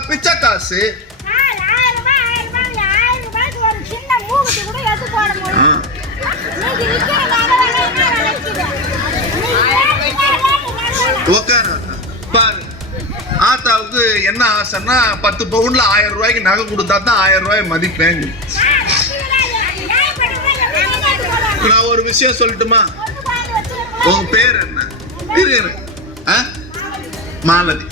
பிச்சை காசு. பாரு. ஆத்தாவுக்கு என்ன ஆசைன்னா பத்து பவுன்ல ஆயிரம் ரூபாய்க்கு நகை கொடுத்தா தான் ஆயிரம் ரூபாய் போடுவாங்க? நான் ஒரு விஷயம் சொல்லட்டுமா. உங்க பேர் என்ன? மாலதி.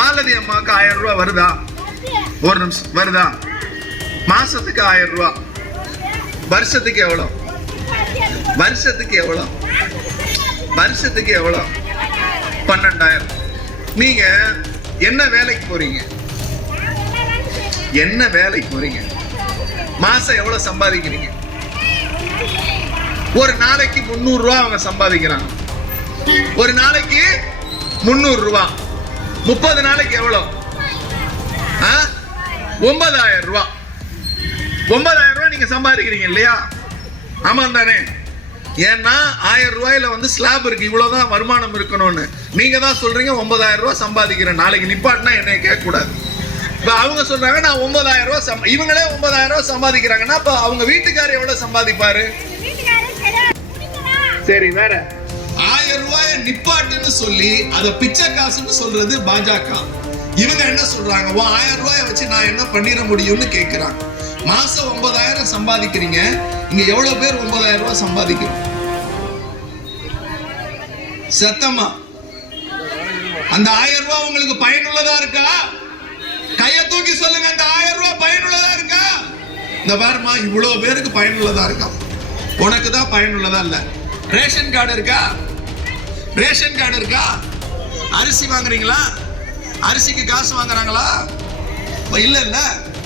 மாலதி அம்மாவுக்கு ஆயிரம் ரூபாய் வருதா? ஒரு நிமிஷம் வருதா? மாசத்துக்கு ஆயிரம் ரூபாய் வருஷத்துக்கு எவ்வளோ? வருஷத்துக்கு எவ்வளோ? வருஷத்துக்கு எவ்வளோ? பன்னெண்டாயிரம். நீங்க என்ன வேலைக்கு போறீங்க? என்ன வேலைக்கு போறீங்க? மாசம் எவ்வளவு சம்பாதிக்கிறீங்க? ஒரு நாளைக்கு முந்நூறு ரூபா அவங்க சம்பாதிக்கிறாங்க. ஒரு நாளைக்கு முந்நூறு ரூபா. முப்பது நாளைக்கு எவ்வளோ? ஒன்பதாயிரம் ரூபா. ஒன்பதாயிரம் ரூபாய் நீங்க சம்பாதிக்கிறீங்க இல்லையா? ஆமா தானே. ஏன்னா ஆயிரம் ரூபாயில வந்து ஸ்லாப் இருக்கு. இவ்வளவுதான் வருமானம் இருக்கணும்னு. நீங்க தான் சொல்றீங்க ஒன்பதாயிரம் ரூபாய் சம்பாதிக்கிறேன். நாளைக்கு நிப்பாட்டினா என்னை கேட்க கூடாது இப்ப அவங்க சொல்றாங்க நான் ஒன்பதாயிரம் ரூபாய் சம் இவங்களே ஒன்பதாயிரம் ரூபாய் சம்பாதிக்கிறாங்கன்னா அப்ப அவங்க வீட்டுக்காரர் எவ்வளவு சம்பாதிப்பாரு. சரி வேற. ஆயிரம் ரூபாய நிப்பாட்டுன்னு சொல்லி அதை பிச்சை காசுன்னு சொல்றது பாஜக. இவங்க என்ன சொல்றாங்க? ஓ ஆயிரம் ரூபாய வச்சு நான் என்ன பண்ணிட முடியும்னு கேட்கிறாங்க மாசம் ஒன்பதாயிரம் சம்பாதிக்கிறீங்க. இங்க எவ்வளவு பேர் ஒன்பதாயிரம் ரூபாய் சம்பாதிக்கிறோம் சத்தமா அந்த ஆயிரம் ரூபாய் உங்களுக்கு பயனுள்ளதா இருக்கா? கைய தூக்கி சொல்லுங்க அந்த ஆயிரம் ரூபாய் பயனுள்ளதா இருக்கா? இந்த பாருமா இவ்வளவு பேருக்கு பயனுள்ளதா இருக்கா? உனக்கு தான் பயனுள்ளதா இல்ல. ரேஷன் கார்டு இருக்கா? ரேஷன் கார்டு இருக்கா? அரிசி வாங்குறீங்களா? அரிசிக்கு காசு வாங்குறாங்களா? இல்லை இல்லை.